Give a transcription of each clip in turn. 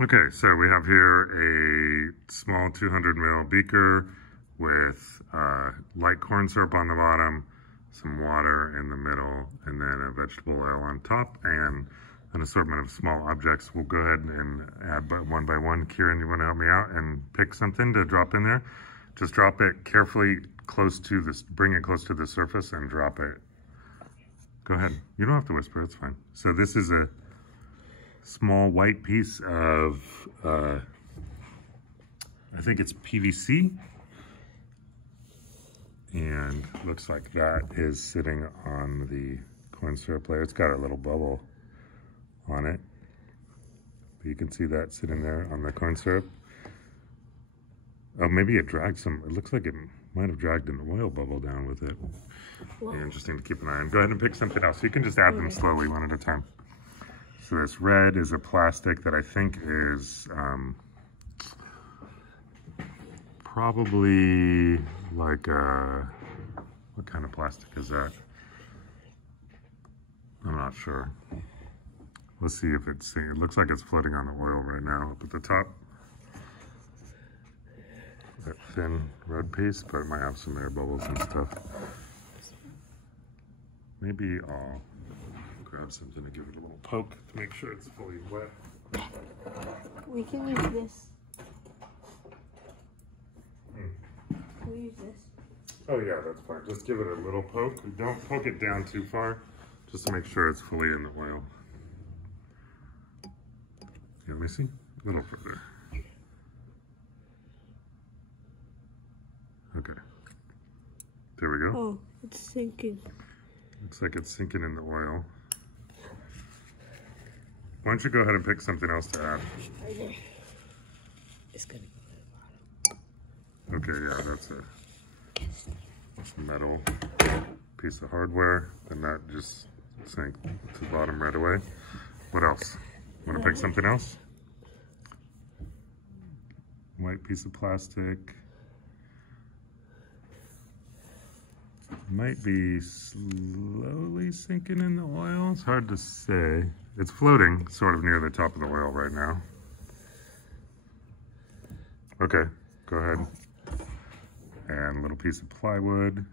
Okay, so we have here a small 200 ml beaker with light corn syrup on the bottom, some water in the middle, and then a vegetable oil on top, and an assortment of small objects. We'll go ahead and add one by one. Kieran, you want to help me out and pick something to drop in there? Just drop it carefully close to this, bring it close to the surface and drop it. Go ahead. You don't have to whisper, it's fine. So this is a small white piece of, I think it's PVC. And looks like that is sitting on the corn syrup layer. It's got a little bubble on it. You can see that sitting there on the corn syrup. Oh, maybe it dragged some, it looks like it might have dragged an oil bubble down with it. Yeah, interesting to keep an eye on. Go ahead and pick something else. You can just add them slowly, one at a time. So this red is a plastic that I think is probably like a, what kind of plastic is that? I'm not sure. Let's see if it's, it looks like it's floating on the oil right now up at the top. That thin red piece, but it might have some air bubbles and stuff. Maybe I'll grab something to give it a little poke to make sure it's fully wet. We can use this. Can we use this? Oh yeah, that's fine. Just give it a little poke. Don't poke it down too far, just to make sure it's fully in the oil. Yeah, let me see. A little further. Okay. There we go. Oh, it's sinking. Looks like it's sinking in the oil. Why don't you go ahead and pick something else to add? Right there. It's gonna go to the bottom. Okay, yeah, that's a metal piece of hardware, and that just sank to the bottom right away. What else? Want to pick something else? White piece of plastic. Might be slowly sinking in the oil. It's hard to say. It's floating sort of near the top of the oil right now. Okay, go ahead. And a little piece of plywood.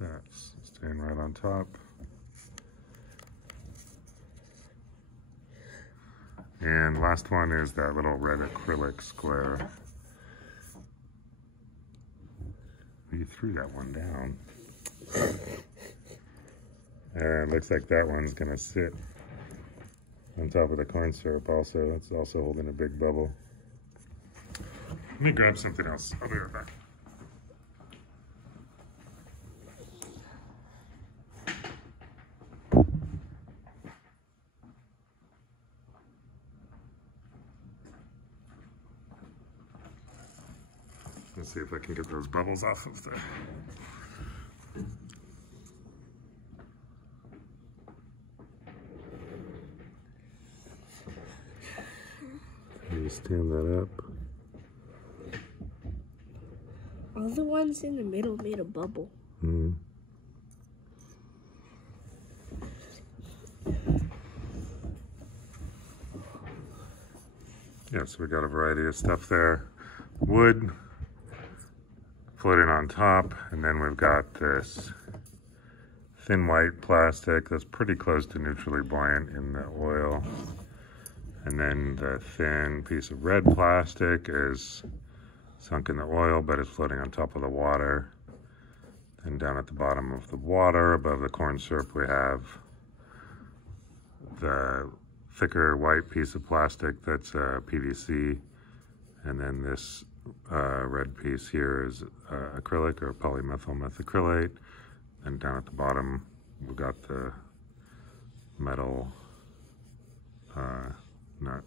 That's staying right on top. And last one is that little red acrylic square. You threw that one down. And looks like that one's gonna sit on top of the corn syrup also. It's also holding a big bubble. Let me grab something else. I'll be right back. Let's see if I can get those bubbles off of there. Let me stand that up. All the ones in the middle made a bubble. Mm-hmm. Yeah, so we got a variety of stuff there. Wood floating on top, and then we've got this thin white plastic that's pretty close to neutrally buoyant in the oil. And then the thin piece of red plastic is sunk in the oil, but it's floating on top of the water. And down at the bottom of the water, above the corn syrup, we have the thicker white piece of plastic that's PVC. And then this red piece here is acrylic or polymethyl methacrylate. And down at the bottom, we've got the metal nut.